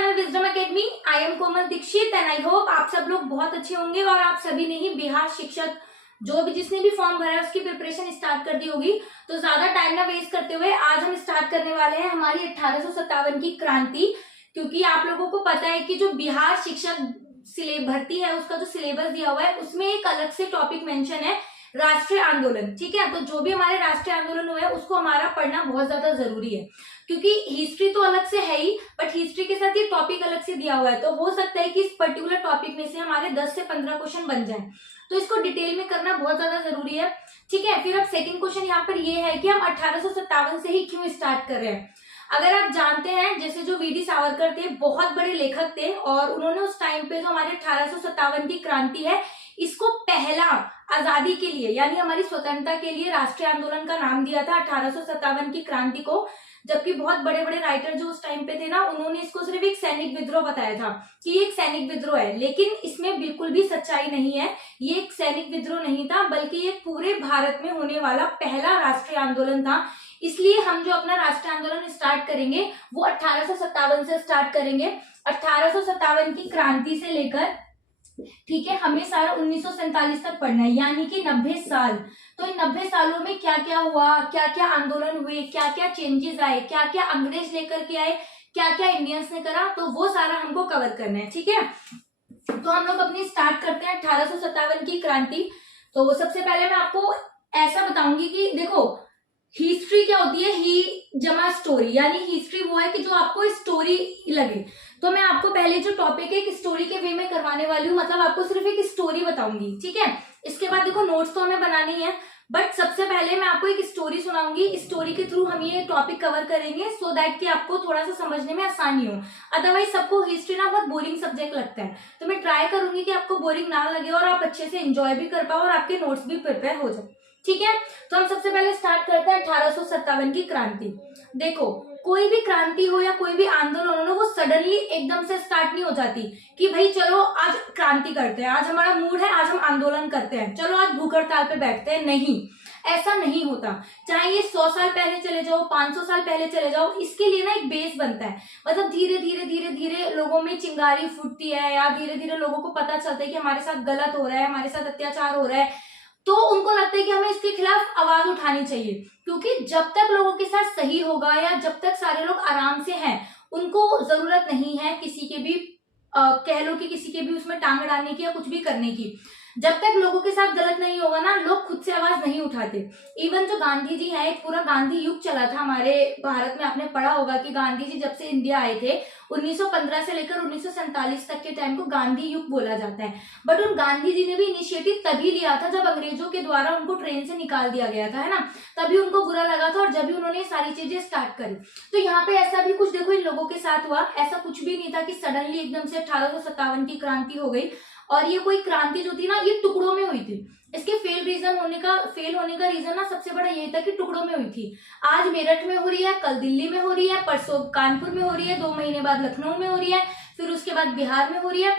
Channel Wisdom Academy. I am Komal Dikshit and I hope आप सब लोग बहुत अच्छे होंगे और आप सभी ने ही बिहार शिक्षक जो भी जिसने भी फॉर्म भरा है उसकी प्रिपरेशन स्टार्ट कर दी होगी। तो ज्यादा टाइम ना वेस्ट करते हुए आज हम स्टार्ट करने वाले हैं हमारी 1857 की क्रांति। क्योंकि आप लोगों को पता है कि जो बिहार शिक्षक भर्ती है उसका जो सिलेबस दिया हुआ है उसमें एक अलग से टॉपिक मेंशन है राष्ट्रीय आंदोलन। ठीक है, तो जो भी हमारे राष्ट्रीय आंदोलन हुए हैं उसको हमारा पढ़ना बहुत ज्यादा जरूरी है। क्योंकि हिस्ट्री तो अलग से है ही, बट हिस्ट्री के साथ ये टॉपिक अलग से दिया हुआ है, तो हो सकता है कि इस पर्टिकुलर टॉपिक में से हमारे 10 से 15 क्वेश्चन बन जाए, तो इसको डिटेल में करना बहुत ज्यादा जरूरी है। ठीक है, फिर अब सेकंड क्वेश्चन यहाँ पर ये है कि हम 1857 से ही क्यों स्टार्ट कर रहे हैं। अगर आप जानते हैं, जैसे जो वीडी सावरकर थे बहुत बड़े लेखक थे और उन्होंने उस टाइम पे जो हमारे 1857 की क्रांति है इसको पहला आजादी के लिए यानी हमारी स्वतंत्रता के लिए राष्ट्रीय आंदोलन का नाम दिया था 1857 की क्रांति को। जबकि बहुत बड़े बड़े राइटर जो उस टाइम पे थे ना, उन्होंने इसको सिर्फ एक सैनिक विद्रोह बताया था कि ये एक सैनिक विद्रोह है, लेकिन इसमें बिल्कुल भी सच्चाई नहीं है। ये एक सैनिक विद्रोह नहीं था, बल्कि ये पूरे भारत में होने वाला पहला राष्ट्रीय आंदोलन था। इसलिए हम जो अपना राष्ट्रीय आंदोलन स्टार्ट करेंगे वो 1857 से स्टार्ट करेंगे। 1857 की क्रांति से लेकर, ठीक है, हमें सारा 1947 तक पढ़ना है, यानी कि 90 साल। तो इन 90 सालों में क्या क्या हुआ, क्या क्या आंदोलन हुए, क्या क्या चेंजेस आए, क्या क्या अंग्रेज लेकर के आए, क्या क्या इंडियंस ने करा, तो वो सारा हमको कवर करना है। ठीक है, तो हम लोग अपनी स्टार्ट करते हैं 1857 की क्रांति। तो सबसे पहले मैं आपको ऐसा बताऊंगी कि देखो हिस्ट्री क्या होती है, ही जमा स्टोरी, यानी हिस्ट्री वो है कि जो आपको स्टोरी लगे। तो मैं आपको पहले जो टॉपिक है एक स्टोरी के वे में करवाने वाली हूँ, मतलब आपको सिर्फ एक स्टोरी बताऊंगी। ठीक है, इसके बाद देखो नोट्स तो हमें बनानी है, बट सबसे पहले मैं आपको एक स्टोरी सुनाऊंगी। स्टोरी के थ्रू हम ये टॉपिक कवर करेंगे सो दैट कि आपको थोड़ा सा समझने में आसानी हो। अदरवाइज सबको हिस्ट्री ना बहुत बोरिंग सब्जेक्ट लगता है, तो मैं ट्राई करूंगी कि आपको बोरिंग ना लगे और आप अच्छे से एंजॉय भी कर पाओ और आपके नोट्स भी प्रिपेयर हो जाए। ठीक है, तो हम सबसे पहले स्टार्ट करते हैं 1857 की क्रांति। देखो कोई भी क्रांति हो या कोई भी आंदोलन हो, वो सडनली एकदम से स्टार्ट नहीं हो जाती कि भाई चलो आज क्रांति करते हैं, आज हमारा मूड है, आज हम आंदोलन करते हैं, चलो आज भूख हड़ताल पे बैठते हैं। नहीं, ऐसा नहीं होता। चाहे ये 100 साल पहले चले जाओ, 500 साल पहले चले जाओ, इसके लिए ना एक बेस बनता है। मतलब धीरे धीरे धीरे धीरे लोगों में चिंगारी फूटती है या धीरे धीरे लोगों को पता चलता है कि हमारे साथ गलत हो रहा है, हमारे साथ अत्याचार हो रहा है, तो उनको लगता है कि हमें इसके खिलाफ आवाज उठानी चाहिए। क्योंकि जब तक लोगों के साथ सही होगा या जब तक सारे लोग आराम से हैं, उनको जरूरत नहीं है किसी के भी कह लो कि किसी के भी उसमें टांग डालने की या कुछ भी करने की। जब तक लोगों के साथ गलत नहीं होगा ना, लोग खुद से आवाज नहीं उठाते। इवन जो गांधी जी है, एक पूरा गांधी युग चला था हमारे भारत में। आपने पढ़ा होगा कि गांधी जी जब से इंडिया आए थे 1915 से लेकर 1947 तक के टाइम को गांधी युग बोला जाता है। बट उन गांधी जी ने भी इनिशिएटिव तभी लिया था जब अंग्रेजों के द्वारा उनको ट्रेन से निकाल दिया गया था, है ना, तभी उनको बुरा लगा था और जब भी उन्होंने सारी चीजें स्टार्ट करी। तो यहाँ पे ऐसा भी कुछ देखो इन लोगों के साथ हुआ, ऐसा कुछ भी नहीं था कि सडनली एकदम से 1857 की क्रांति हो गई। और ये कोई क्रांति जो थी ना, ये टुकड़ों में हुई थी। इसके फेल होने का रीजन ना सबसे बड़ा ये था कि टुकड़ों में हुई थी। आज मेरठ में हो रही है, कल दिल्ली में हो रही है, परसों कानपुर में हो रही है, 2 महीने बाद लखनऊ में हो रही है, फिर उसके बाद बिहार में हो रही है।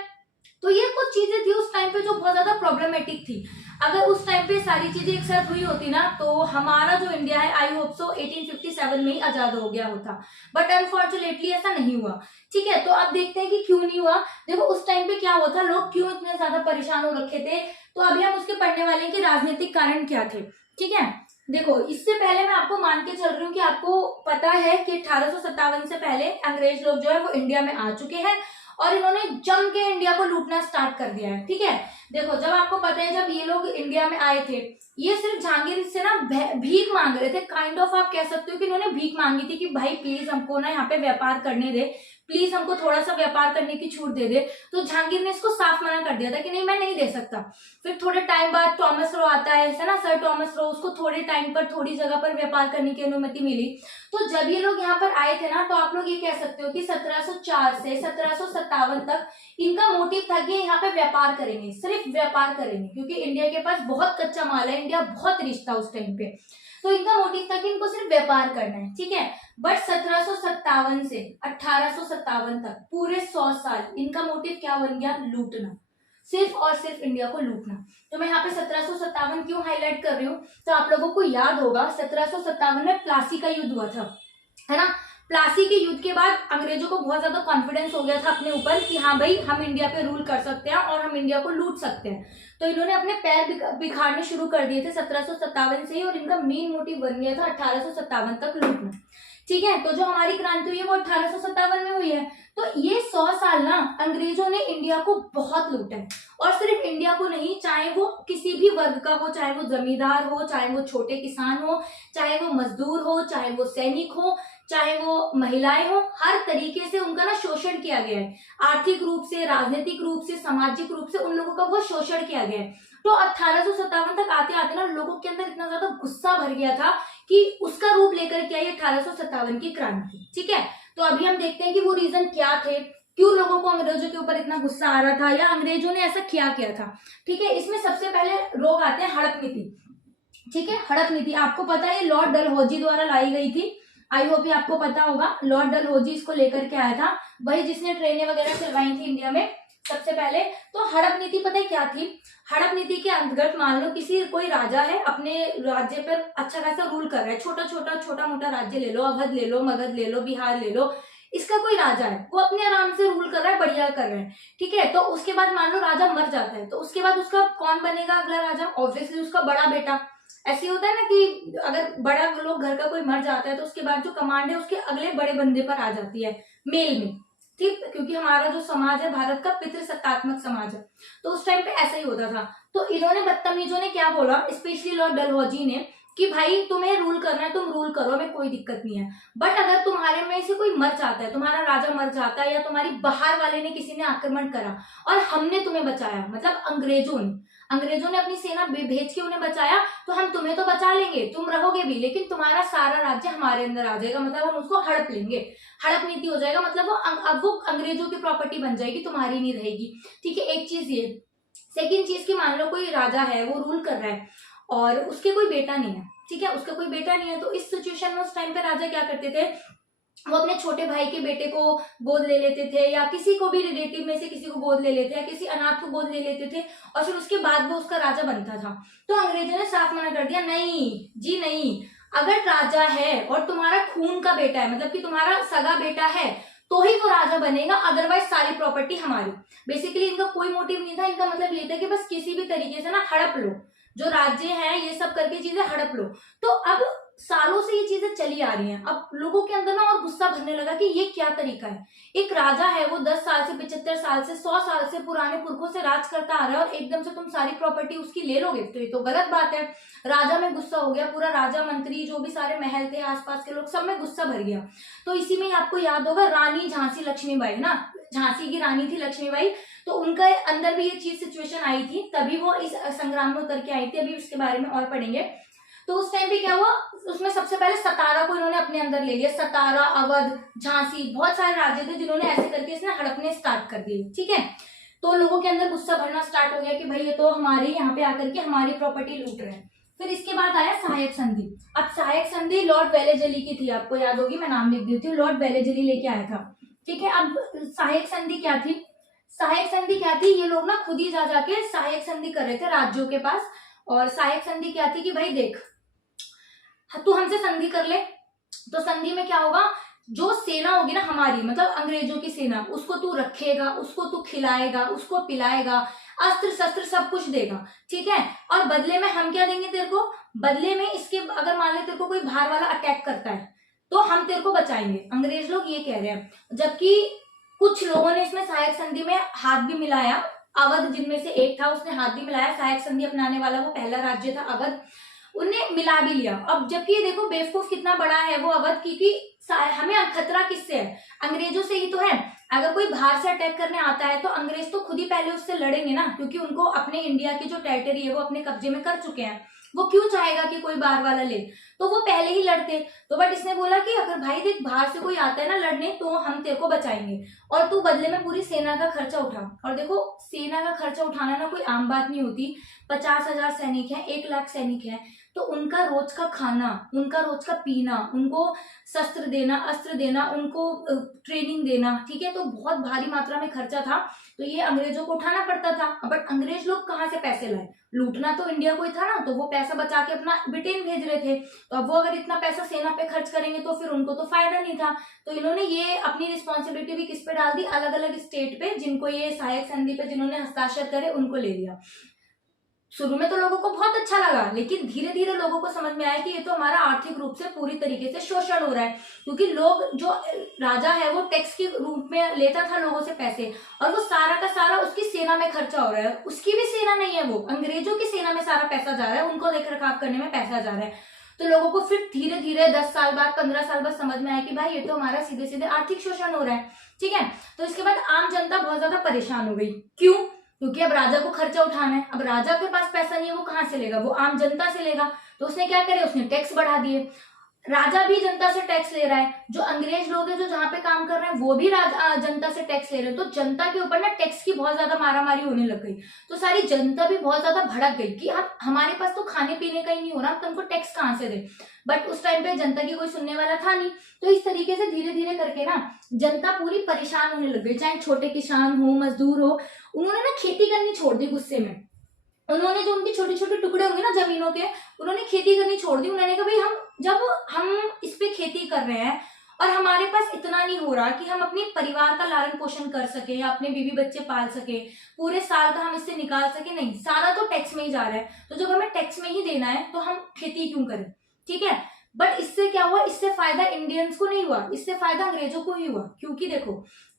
तो ये कुछ चीजें थी उस टाइम पे जो बहुत ज्यादा प्रॉब्लमेटिक थी। अगर उस टाइम पे सारी चीजें एक साथ हुई होती ना, तो हमारा जो इंडिया है आई होप सो 1857 में ही आजाद हो गया होता। बट अनफॉर्चुनेटली ऐसा नहीं हुआ। ठीक है, तो अब देखते हैं कि क्यों नहीं हुआ। देखो उस टाइम पे क्या हुआ था, लोग क्यों इतने ज्यादा परेशान हो रखे थे, तो अभी हम उसके पढ़ने वाले हैं कि राजनीतिक कारण क्या थे। ठीक है, देखो इससे पहले मैं आपको मान के चल रही हूँ कि आपको पता है कि 1857 से पहले अंग्रेज लोग जो है वो इंडिया में आ चुके हैं और इन्होंने जम के इंडिया को लूटना स्टार्ट कर दिया है। ठीक है, देखो जब आपको पता है जब ये लोग इंडिया में आए थे, ये सिर्फ जहांगीर से ना भीख मांग रहे थे, काइंड ऑफ आप कह सकते हो कि इन्होंने भीख मांगी थी कि भाई प्लीज हमको ना यहाँ पे व्यापार करने दे, प्लीज हमको थोड़ा सा व्यापार करने की छूट दे दे। तो जहांगीर ने इसको साफ मना कर दिया था कि नहीं मैं नहीं दे सकता। फिर थोड़े टाइम बाद थॉमस रो आता है ना, सर थॉमस रो, उसको थोड़े टाइम पर थोड़ी जगह पर व्यापार करने की अनुमति मिली। तो जब ये लोग यहाँ पर आए थे ना, तो आप लोग ये कह सकते हो कि 1704 से 1757 तक इनका मोटिव था कि यहाँ पे व्यापार करेंगे, सिर्फ व्यापार करेंगे, क्योंकि इंडिया के पास बहुत कच्चा माल है, इंडिया बहुत रिच था उस टाइम पे। तो इनका मोटिव था कि इनको सिर्फ व्यापार करना है। ठीक है, बट 1757 से 1857 तक पूरे 100 साल इनका मोटिव क्या बन गया, लूटना, सिर्फ और सिर्फ इंडिया को लूटना। तो मैं यहाँ पे 1757 क्यों हाईलाइट कर रही हूँ, तो आप लोगों को याद होगा 1757 में प्लासी का युद्ध हुआ था, है ना। प्लासी के युद्ध के बाद अंग्रेजों को बहुत ज्यादा कॉन्फिडेंस हो गया था अपने ऊपर कि हाँ भाई हम इंडिया पे रूल कर सकते हैं और हम इंडिया को लूट सकते हैं। तो इन्होंने अपने पैर बिखारने शुरू कर दिए थे 1757 से ही, और इनका मेन मोटिव बन गया था 1857 तक लूटना। ठीक है, तो जो हमारी क्रांति हुई है वो 1857 में हुई है। तो ये 100 साल ना अंग्रेजों ने इंडिया को बहुत लूटा है, और सिर्फ इंडिया को नहीं, चाहे वो किसी भी वर्ग का हो, चाहे वो जमींदार हो, चाहे वो छोटे किसान हो, चाहे वो मजदूर हो, चाहे वो सैनिक हो, चाहे वो महिलाएं हो, हर तरीके से उनका ना शोषण किया गया है। आर्थिक रूप से, राजनीतिक रूप से, सामाजिक रूप से उन लोगों का वो शोषण किया गया है। तो 1857 तक आते आते ना लोगों के अंदर इतना ज्यादा गुस्सा भर गया था कि उसका रूप लेकर के आई 1857 की क्रांति। ठीक है, तो अभी हम देखते हैं कि वो रीजन क्या थे, क्यों लोगों को अंग्रेजों के ऊपर इतना गुस्सा आ रहा था, या अंग्रेजों ने ऐसा किया था। ठीक है, इसमें सबसे पहले लोग आते हैं हड़प नीति। ठीक है, हड़प नीति आपको पता है लॉर्ड डलहौजी द्वारा लाई गई थी। आई होप ये आपको पता होगा, लॉर्ड डलहौजी इसको लेकर के आया था, वही जिसने ट्रेनें वगैरह चलवाई थी इंडिया में सबसे पहले। तो हड़प नीति पता है क्या थी? हड़प नीति के अंतर्गत मान लो किसी कोई राजा है, अपने राज्य पर अच्छा खासा रूल कर रहा है, छोटा मोटा राज्य ले लो, अवध ले लो, मगध ले लो, बिहार ले लो, इसका कोई राजा है, वो अपने आराम से रूल कर रहा है, बढ़िया कर रहा है। ठीक है, तो उसके बाद मान लो राजा मर जाता है, तो उसके बाद उसका कौन बनेगा अगला राजा? ऑब्वियसली उसका बड़ा बेटा। ऐसे होता है ना कि अगर बड़ा लोग घर का कोई मर जाता है तो उसके बाद जो कमांड है उसके अगले बड़े बंदे पर आ जाती है, मेल में। ठीक, क्योंकि हमारा जो समाज है भारत का पितृसत्तात्मक समाज है, तो उस टाइम पे ऐसा ही होता था। तो इन्होंने बदतमीजों ने क्या बोला, स्पेशली लॉर्ड डलहौजी ने, कि भाई तुम्हें रूल करना है, तुम रूल करो, हमें कोई दिक्कत नहीं है, बट अगर तुम्हारे में से कोई मर जाता है, तुम्हारा राजा मर जाता है, या तुम्हारी बाहर वाले ने किसी ने आक्रमण करा और हमने तुम्हें बचाया, मतलब अंग्रेजों ने अपनी सेना भेज के उन्हें बचाया, तो हम तुम्हें तो बचा लेंगे, तुम रहोगे भी, लेकिन तुम्हारा सारा राज्य हमारे अंदर आ जाएगा, मतलब हम उसको हड़प लेंगे। हड़प नीति हो जाएगा, मतलब वो अंग्रेजों की प्रॉपर्टी बन जाएगी, तुम्हारी नहीं रहेगी। ठीक है, एक चीज ये। सेकेंड चीज की, मान लो कोई राजा है, वो रूल कर रहा है और उसके कोई बेटा नहीं है। ठीक है, उसका कोई बेटा नहीं है, तो इस सिचुएशन में उस टाइम पे राजा क्या करते थे, वो अपने छोटे भाई के बेटे को गोद ले लेते थे, या किसी को भी रिलेटिव में से किसी को गोद ले लेते, या किसी अनाथ को गोद ले लेते थे, और फिर उसके बाद वो उसका राजा बनता था। तो अंग्रेजों ने साफ मना कर दिया, नहीं जी नहीं, अगर राजा है और तुम्हारा खून का बेटा है, मतलब कि तुम्हारा सगा बेटा है, तो ही वो राजा बनेगा, अदरवाइज सारी प्रॉपर्टी हमारी। बेसिकली इनका कोई मोटिव नहीं था, इनका मतलब ये था कि बस किसी भी तरीके से ना हड़प लो, जो राज्य है ये सब करके चीजें हड़प लो। तो अब सालों से ये चीजें चली आ रही हैं, अब लोगों के अंदर ना और गुस्सा भरने लगा कि ये क्या तरीका है। एक राजा है, वो 10 साल से, 75 साल से, 100 साल से पुराने पुरखों से राज करता आ रहा है, और एकदम से तुम सारी प्रॉपर्टी उसकी ले लोगे, तो ये तो गलत बात है। राजा में गुस्सा हो गया, पूरा राजा मंत्री जो भी सारे महल थे, आसपास के लोग, सब में गुस्सा भर गया। तो इसी में आपको याद होगा रानी झांसी लक्ष्मीबाई ना, झांसी की रानी थी लक्ष्मीबाई, तो उनका अंदर भी ये चीज सिचुएशन आई थी, तभी वो इस संग्राम में उतर के आई थी। अभी उसके बारे में और पढ़ेंगे। तो उस टाइम पे क्या हुआ, उसमें सबसे पहले सतारा को इन्होंने अपने अंदर ले लिया। सतारा, अवध, झांसी, बहुत सारे राज्य थे जिन्होंने ऐसे करके इसने हड़पने स्टार्ट कर दिए। ठीक है, तो लोगों के अंदर गुस्सा भरना स्टार्ट हो गया कि भाई ये तो हमारे यहाँ पे आकर के हमारी प्रॉपर्टी लूट रहे हैं। फिर इसके बाद आया सहायक संधि। अब सहायक संधि लॉर्ड वेलेजली की थी, आपको याद होगी, मैं नाम लिख देती हूँ, लॉर्ड वेलेजली लेके आया था। ठीक है, अब सहायक संधि क्या थी? सहायक संधि क्या थी, ये लोग ना खुद ही जा जाके सहायक संधि कर रहे थे राज्यों के पास। और सहायक संधि क्या थी कि भाई देख, तू हमसे संधि कर ले, तो संधि में क्या होगा, जो सेना होगी ना हमारी, मतलब अंग्रेजों की सेना, उसको तू रखेगा, उसको तू खिलाएगा, उसको पिलाएगा, अस्त्र शस्त्र सब कुछ देगा। ठीक है, और बदले में हम क्या देंगे तेरे को? बदले में इसके, अगर मान ले तेरे को कोई बाहर वाला अटैक करता है तो हम तेरे को बचाएंगे। अंग्रेज लोग ये कह रहे हैं, जबकि कुछ लोगों ने इसमें सहायक संधि में हाथ भी मिलाया। अवध जिनमें से एक था, उसने हाथ भी मिलाया, सहायक संधि अपनाने वाला वो पहला राज्य था अवध, उन्हें मिला भी लिया। अब जबकि ये देखो बेवकूफ कितना बड़ा है वो अवध, क्योंकि हमें खतरा किससे है? अंग्रेजों से ही तो है। अगर कोई बाहर से अटैक करने आता है तो अंग्रेज तो खुद ही पहले उससे लड़ेंगे ना, क्योंकि उनको अपने इंडिया की जो टेरिटरी है वो अपने कब्जे में कर चुके हैं। वो क्यों चाहेगा कि कोई बाहर वाला ले, तो वो पहले ही लड़ते। तो बट इसने बोला कि अगर भाई देख बाहर से कोई आता है ना लड़ने, तो हम तेरे को बचाएंगे और तू बदले में पूरी सेना का खर्चा उठा। और देखो सेना का खर्चा उठाना ना कोई आम बात नहीं होती। 50,000 सैनिक हैं, 1 लाख सैनिक हैं, तो उनका रोज का खाना, उनका रोज का पीना, उनको शस्त्र देना, अस्त्र देना, उनको ट्रेनिंग देना, ठीक है, तो बहुत भारी मात्रा में खर्चा था। तो ये अंग्रेजों को उठाना पड़ता था। बट अंग्रेज लोग कहाँ से पैसे लाए? लूटना तो इंडिया को ही था ना, तो वो पैसा बचा के अपना ब्रिटेन भेज रहे थे। तो अब वो अगर इतना पैसा सेना पे खर्च करेंगे तो फिर उनको तो फायदा नहीं था। तो इन्होंने ये अपनी रिस्पॉन्सिबिलिटी भी किस पे डाल दी? अलग अलग स्टेट पे, जिनको ये सहायक संधि पे जिन्होंने हस्ताक्षर करे उनको ले लिया। शुरू में तो लोगों को बहुत अच्छा लगा, लेकिन धीरे धीरे लोगों को समझ में आया कि ये तो हमारा आर्थिक रूप से पूरी तरीके से शोषण हो रहा है, क्योंकि लोग, जो राजा है वो टैक्स के रूप में लेता था लोगों से पैसे, और वो सारा का सारा उसकी सेना में खर्चा हो रहा है। उसकी भी सेना नहीं है, वो अंग्रेजों की सेना में सारा पैसा जा रहा है, उनको देख रखाव करने में पैसा जा रहा है। तो लोगों को फिर धीरे धीरे 10 साल बाद, 15 साल बाद समझ में आया कि भाई ये तो हमारा सीधे सीधे आर्थिक शोषण हो रहा है, ठीक है। तो इसके बाद आम जनता बहुत ज्यादा परेशान हो गई। क्यों? क्योंकि अब राजा को खर्चा उठाना है। अब राजा के पास पैसा नहीं है, वो कहाँ से लेगा? वो आम जनता से लेगा। तो उसने क्या करे? उसने टैक्स बढ़ा दिए। राजा भी जनता से टैक्स ले रहा है, जो अंग्रेज लोग हैं जो जहां पे काम कर रहे हैं वो भी जनता से टैक्स ले रहे हैं। तो जनता के ऊपर ना टैक्स की बहुत ज्यादा मारामारी होने लग गई। तो सारी जनता भी बहुत ज्यादा भड़क गई कि हमारे पास तो खाने पीने का ही नहीं हो रहा, तुमको टैक्स कहाँ से दे? बट उस टाइम पे जनता की कोई सुनने वाला था नहीं। तो इस तरीके से धीरे धीरे करके ना जनता पूरी परेशान होने लग गई, चाहे छोटे किसान हो, मजदूर हो। उन्होंने ना खेती करनी छोड़ दी गुस्से में। उन्होंने, जो उनके छोटे छोटे टुकड़े होंगे ना जमीनों के, उन्होंने खेती करनी छोड़ दी। उन्होंने कहा भाई जब हम इस पे खेती कर रहे हैं और हमारे पास इतना नहीं हो रहा कि हम अपने परिवार का लालन पोषण कर सके, अपने बीवी बच्चे पाल सके, पूरे साल का हम इससे निकाल सके, नहीं, सारा तो टैक्स में ही जा रहा है। तो जब हमें टैक्स में ही देना है तो हम खेती क्यों करें, ठीक है। बट इससे क्या हुआ? इससे फायदा इंडियंस को नहीं हुआ, इससे फायदा अंग्रेजों को ही हुआ। क्योंकि देखो,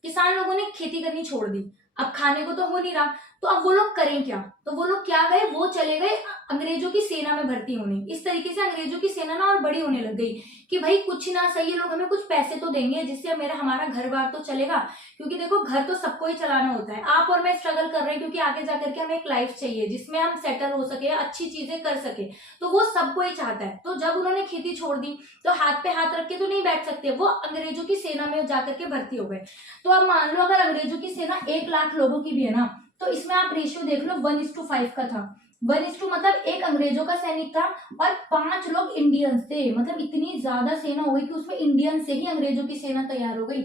किसान लोगों ने खेती करनी छोड़ दी, अब खाने को तो हो नहीं रहा, तो अब वो लोग करें क्या? तो वो लोग क्या गए? वो चले गए अंग्रेजों की सेना में भर्ती होने। इस तरीके से अंग्रेजों की सेना ना और बड़ी होने लग गई कि भाई कुछ ना सही, ये लोग हमें कुछ पैसे तो देंगे जिससे हमारा घर बार तो चलेगा। क्योंकि देखो, घर तो सबको ही चलाना होता है। आप और मैं स्ट्रगल कर रहे हैं क्योंकि आगे जाकर के हमें एक लाइफ चाहिए जिसमें हम सेटल हो सके, अच्छी चीजें कर सके, तो वो सबको ही चाहता है। तो जब उन्होंने खेती छोड़ दी तो हाथ पे हाथ रख के तो नहीं बैठ सकते, वो अंग्रेजों की सेना में जाकर के भर्ती हो गए। तो अब मान लो अगर अंग्रेजों की सेना 1 लाख लोगों की भी है ना, तो इसमें आप रेशियो देख लो 1:5 का था। 1:, मतलब एक अंग्रेजों का सैनिक था और 5 लोग इंडियंस थे। मतलब इतनी ज्यादा सेना हो गई कि उसमें इंडियन से ही अंग्रेजों की सेना तैयार हो गई।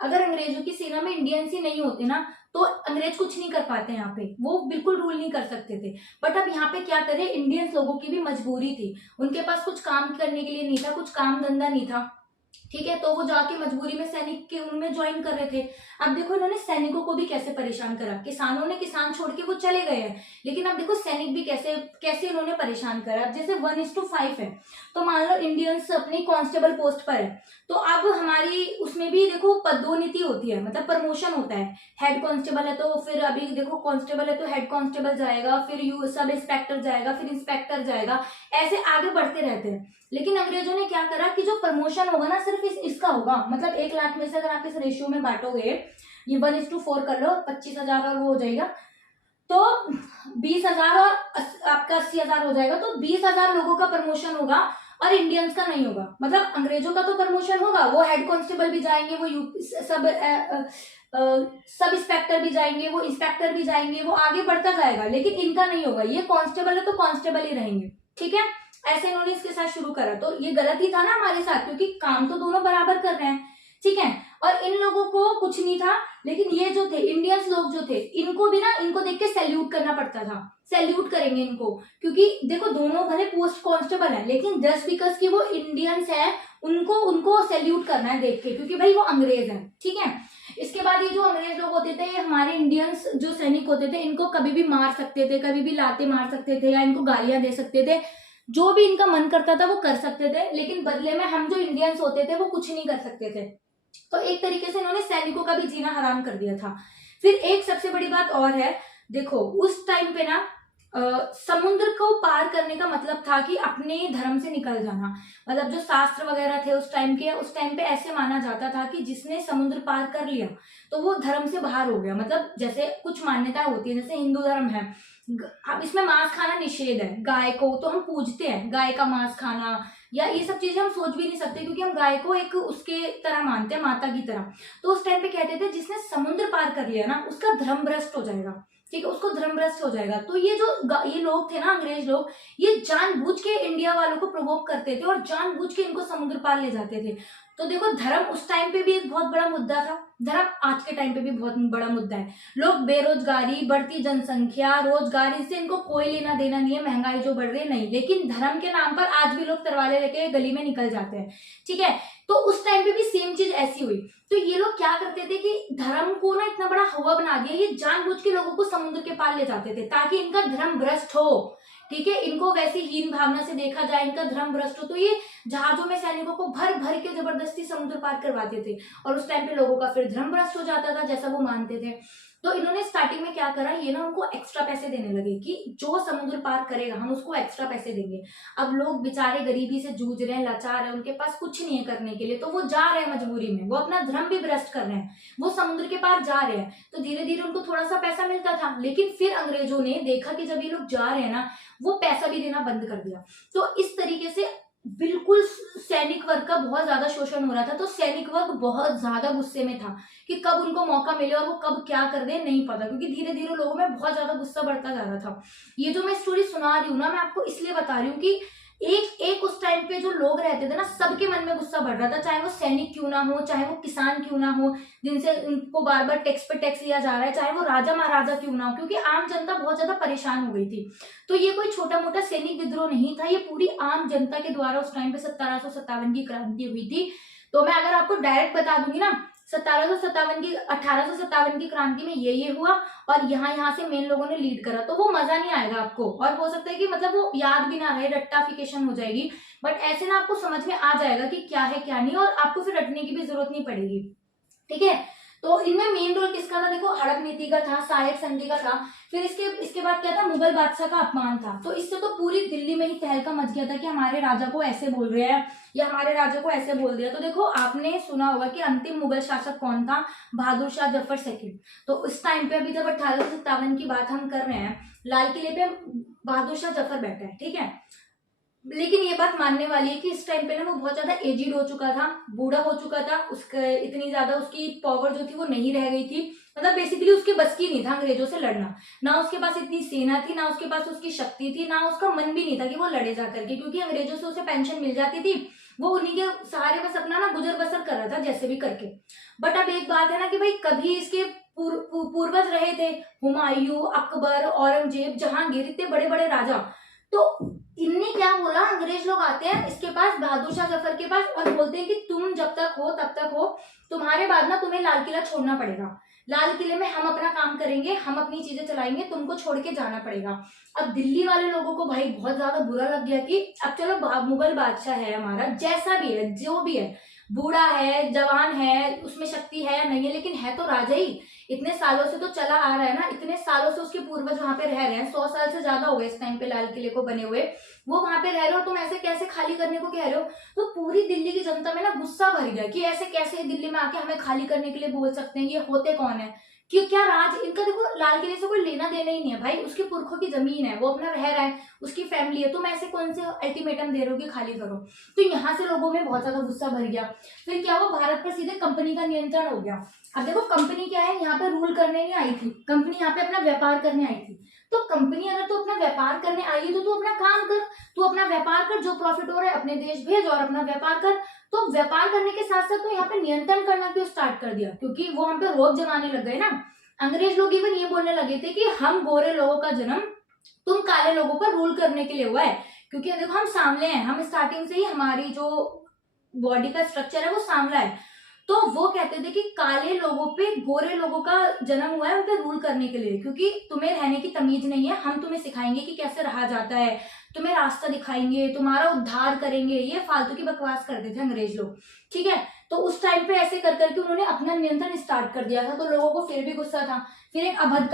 अगर अंग्रेजों की सेना में इंडियंस ही नहीं होते ना तो अंग्रेज कुछ नहीं कर पाते, यहाँ पे वो बिल्कुल रूल नहीं कर सकते थे। बट अब यहाँ पे क्या करे, इंडियंस लोगों की भी मजबूरी थी, उनके पास कुछ काम करने के लिए नहीं था, कुछ काम धंधा नहीं था, ठीक है। तो वो जाके मजबूरी में सैनिक के उनमें ज्वाइन कर रहे थे। अब देखो इन्होंने सैनिकों को भी कैसे परेशान करा। किसानों ने किसान छोड़ के वो चले गए हैं, लेकिन अब देखो सैनिक भी कैसे कैसे इन्होंने परेशान करा। अब जैसे 1:5 है, तो मान लो इंडियंस अपनी कांस्टेबल पोस्ट पर है, तो अब हमारी उसमें भी देखो पदोन्नति होती है, मतलब प्रमोशन होता है। हेड कांस्टेबल है तो फिर अभी देखो कांस्टेबल है तो हेड कांस्टेबल जाएगा, फिर सब इंस्पेक्टर जाएगा, फिर इंस्पेक्टर जाएगा, ऐसे आगे बढ़ते रहते हैं। लेकिन अंग्रेजों ने क्या करा कि जो प्रमोशन होगा ना सिर्फ इसका होगा। मतलब 1 लाख में से अगर आप इस रेशियो में बांटोगे, ये 1:4 कर लो, 25,000 और वो हो जाएगा, तो 20,000 और आपका 80,000 हो जाएगा। तो 20,000 लोगों का प्रमोशन होगा और इंडियंस का नहीं होगा। मतलब अंग्रेजों का तो प्रमोशन होगा, वो हेड कांस्टेबल भी जाएंगे, वो सब इंस्पेक्टर भी जाएंगे, वो इंस्पेक्टर भी जाएंगे, वो आगे बढ़ता जाएगा, लेकिन इनका नहीं होगा। ये कांस्टेबल है तो कांस्टेबल ही रहेंगे, ठीक है। ऐसे इन्होंने इसके साथ शुरू करा, तो ये गलत ही था ना हमारे साथ, क्योंकि काम तो दोनों बराबर कर रहे हैं, ठीक है। और इन लोगों को कुछ नहीं था, लेकिन ये जो थे इंडियंस लोग जो थे, इनको भी ना, इनको देख के सैल्यूट करना पड़ता था। सैल्यूट करेंगे इनको, क्योंकि देखो दोनों भले पोस्ट कांस्टेबल है, लेकिन जस्ट बिकॉज कि वो इंडियंस है, उनको सैल्यूट करना है देख के, क्योंकि भाई वो अंग्रेज है, ठीक है। इसके बाद ये जो अंग्रेज लोग होते थे, ये हमारे इंडियंस जो सैनिक होते थे, इनको कभी भी मार सकते थे, कभी भी लाते मार सकते थे, या इनको गालियां दे सकते थे, जो भी इनका मन करता था वो कर सकते थे। लेकिन बदले में हम जो इंडियंस होते थे वो कुछ नहीं कर सकते थे। तो एक तरीके से इन्होंने सैनिकों का भी जीना हराम कर दिया था। फिर एक सबसे बड़ी बात और है, देखो उस टाइम पे ना समुद्र को पार करने का मतलब था कि अपने धर्म से निकल जाना। मतलब जो शास्त्र वगैरह थे उस टाइम पे ऐसे माना जाता था कि जिसने समुद्र पार कर लिया तो वो धर्म से बाहर हो गया। मतलब जैसे कुछ मान्यता होती है, जैसे हिंदू धर्म है, अब इसमें मांस खाना निषेध है। गाय को तो हम पूजते हैं, गाय का मांस खाना या ये सब चीजें हम सोच भी नहीं सकते, क्योंकि हम गाय को एक उसके तरह मानते हैं, माता की तरह। तो उस टाइम पे कहते थे जिसने समुद्र पार कर लिया ना उसका धर्म भ्रष्ट हो जाएगा, ठीक है, उसको धर्म भ्रष्ट हो जाएगा। तो ये लोग थे ना, अंग्रेज लोग, ये जानबूझ के इंडिया वालों को प्रोवोक करते थे और जानबूझ के इनको समुद्र पार ले जाते थे। तो देखो, धर्म उस टाइम पे भी एक बहुत बड़ा मुद्दा था, धर्म आज के टाइम पे भी बहुत बड़ा मुद्दा है। लोग बेरोजगारी, बढ़ती जनसंख्या, रोजगारी से इनको कोई लेना देना नहीं है, महंगाई जो बढ़ रही है नहीं, लेकिन धर्म के नाम पर आज भी लोग तलवारें लेके गली में निकल जाते हैं। ठीक है, तो उस टाइम पे भी सेम चीज ऐसी हुई। तो ये लोग क्या करते थे कि धर्म को ना इतना बड़ा हवा बना दिया, ये जानबूझ के लोगों को समुद्र के पार ले जाते थे ताकि इनका धर्म भ्रष्ट हो। ठीक है, इनको वैसी हीन भावना से देखा जाए, इनका धर्म भ्रष्ट हो, तो ये जहाजों में सैनिकों को भर भर के जबरदस्ती समुद्र पार करवाते थे और उस टाइम पे लोगों का फिर धर्म भ्रष्ट हो जाता था जैसा वो मानते थे। तो इन्होंने स्टार्टिंग में क्या करा, ये ना उनको एक्स्ट्रा पैसे देने लगे कि जो समुद्र पार करेगा हम उसको एक्स्ट्रा पैसे देंगे। अब लोग बेचारे गरीबी से जूझ रहे हैं, लाचार है, उनके पास कुछ नहीं है करने के लिए, तो वो जा रहे हैं मजबूरी में, वो अपना धर्म भी भ्रष्ट कर रहे हैं, वो समुद्र के पार जा रहे हैं। तो धीरे धीरे उनको थोड़ा सा पैसा मिलता था, लेकिन फिर अंग्रेजों ने देखा कि जब ये लोग जा रहे हैं ना, वो पैसा भी देना बंद कर दिया। तो इस तरीके से बिल्कुल सैनिक वर्ग का बहुत ज्यादा शोषण हो रहा था। तो सैनिक वर्ग बहुत ज्यादा गुस्से में था कि कब उनको मौका मिले और वो कब क्या कर दे नहीं पता, क्योंकि धीरे धीरे लोगों में बहुत ज्यादा गुस्सा बढ़ता जा रहा था। ये जो मैं स्टोरी सुना रही हूँ ना, मैं आपको इसलिए बता रही हूँ कि एक एक उस टाइम पे जो लोग रहते थे ना, सबके मन में गुस्सा बढ़ रहा था, चाहे वो सैनिक क्यों ना हो, चाहे वो किसान क्यों ना हो जिनसे उनको बार बार टैक्स पे टैक्स लिया जा रहा है, चाहे वो राजा महाराजा क्यों ना हो, क्योंकि आम जनता बहुत ज्यादा परेशान हो गई थी। तो ये कोई छोटा मोटा सैनिक विद्रोह नहीं था, ये पूरी आम जनता के द्वारा उस टाइम पे 1757 की क्रांति हुई थी। तो मैं अगर आपको डायरेक्ट बता दूंगी ना, 1857 की क्रांति में ये हुआ और यहाँ से मेन लोगों ने लीड करा, तो वो मजा नहीं आएगा आपको और हो सकता है कि मतलब वो याद भी ना रहे, रट्टाफिकेशन हो जाएगी। बट ऐसे ना आपको समझ में आ जाएगा कि क्या है क्या नहीं, और आपको फिर रटने की भी जरूरत नहीं पड़ेगी। ठीक है, तो इनमें मेन रोल किसका था, देखो हड़प नीति का था, सहायक संधि का था, फिर इसके बाद क्या था, मुगल बादशाह का अपमान था। तो इससे तो पूरी दिल्ली में ही तहलका मच गया था कि हमारे राजा को ऐसे बोल रहे हैं या हमारे राजा को ऐसे बोल दिया। तो देखो, आपने सुना होगा कि अंतिम मुगल शासक कौन था, बहादुर शाह जफर सेकंड। तो उस टाइम पे अभी जब 1857 की बात हम कर रहे हैं, लाल किले पे बहादुर शाह जफर बैठा है। ठीक है, लेकिन ये बात मानने वाली है कि इस टाइम पे ना वो बहुत ज्यादा एजिड हो चुका था, बूढ़ा हो चुका था, उसका इतनी ज्यादा उसकी पावर जो थी वो नहीं रह गई थी, मतलब बेसिकली उसके बस की नहीं था अंग्रेजों से लड़ना, ना उसके पास इतनी सेना थी, ना उसके पास उसकी शक्ति थी, ना उसका मन भी नहीं था कि वो लड़े जा करके, क्योंकि अंग्रेजों से उसे पेंशन मिल जाती थी, वो उन्हीं के सहारे बस अपना ना गुजर बसर कर रहा था जैसे भी करके। बट अब एक बात है ना कि भाई कभी इसके पूर्वज रहे थे, हुमायूं, अकबर, औरंगजेब, जहांगीर, इतने बड़े बड़े राजा। तो इनने क्या बोला, अंग्रेज लोग आते हैं इसके पास, बहादुर शाह जफर के पास, और बोलते हैं कि तुम जब तक हो तब तक हो, तुम्हारे बाद ना तुम्हें लाल किला छोड़ना पड़ेगा, लाल किले में हम अपना काम करेंगे, हम अपनी चीजें चलाएंगे, तुमको छोड़ के जाना पड़ेगा। अब दिल्ली वाले लोगों को भाई बहुत ज्यादा बुरा लग गया कि अब चलो मुगल बादशाह है हमारा, जैसा भी है, जो भी है, बूढ़ा है, जवान है, उसमें शक्ति है या नहीं है, लेकिन है तो राजा ही, इतने सालों से तो चला आ रहा है ना, इतने सालों से उसके पूर्वज वहां पे रह रहे हैं, 100 साल से ज्यादा हो गए इस टाइम पे लाल किले को बने हुए, वो वहां पे रह रहे हो, तुम ऐसे कैसे खाली करने को कह रहे हो। तो पूरी दिल्ली की जनता में ना गुस्सा भर गया कि ऐसे कैसे दिल्ली में आके हमें खाली करने के लिए बोल सकते हैं, ये होते कौन है, कि क्या राज इनका, देखो लाल किले से कोई लेना देना ही नहीं है भाई, उसके पुरखों की जमीन है, वो अपना रह रहा है, उसकी फैमिली है, तुम ऐसे कौन से अल्टीमेटम दे रहे हो कि खाली करो। तो यहाँ से लोगों में बहुत ज्यादा गुस्सा भर गया। फिर क्या हुआ, भारत पर सीधे कंपनी का नियंत्रण हो गया। अब देखो, कंपनी क्या है, यहाँ पे रूल करने नहीं आई थी, कंपनी यहाँ पे अपना व्यापार करने आई थी। तो कंपनी अगर तो अपना व्यापार करने आई है तो तू अपना काम कर, तू अपना व्यापार कर, जो प्रॉफिट हो रहा है अपने देश भेज और अपना व्यापार कर। तो व्यापार करने के साथ साथ तो यहाँ पे नियंत्रण करना क्यों स्टार्ट कर दिया, क्योंकि वो हम पे रोब जमाने लग गए ना। अंग्रेज लोग इवन ये बोलने लगे थे कि हम गोरे लोगों का जन्म तुम काले लोगों पर रूल करने के लिए हुआ है, क्योंकि देखो हम सांवले हैं, हम स्टार्टिंग से ही हमारी जो बॉडी का स्ट्रक्चर है वो सांवला है। तो वो कहते थे कि काले लोगों पे गोरे लोगों का जन्म हुआ है उन पे रूल करने के लिए, क्योंकि तुम्हें रहने की तमीज नहीं है, हम तुम्हें सिखाएंगे कि कैसे रहा जाता है, तुम्हें रास्ता दिखाएंगे, तुम्हारा उद्धार करेंगे। ये फालतू की बकवास करते थे अंग्रेज लोग। ठीक है, तो उस टाइम पे ऐसे कर करके उन्होंने अपना नियंत्रण स्टार्ट कर दिया था, तो लोगों को फिर भी गुस्सा था। फिर एक अवध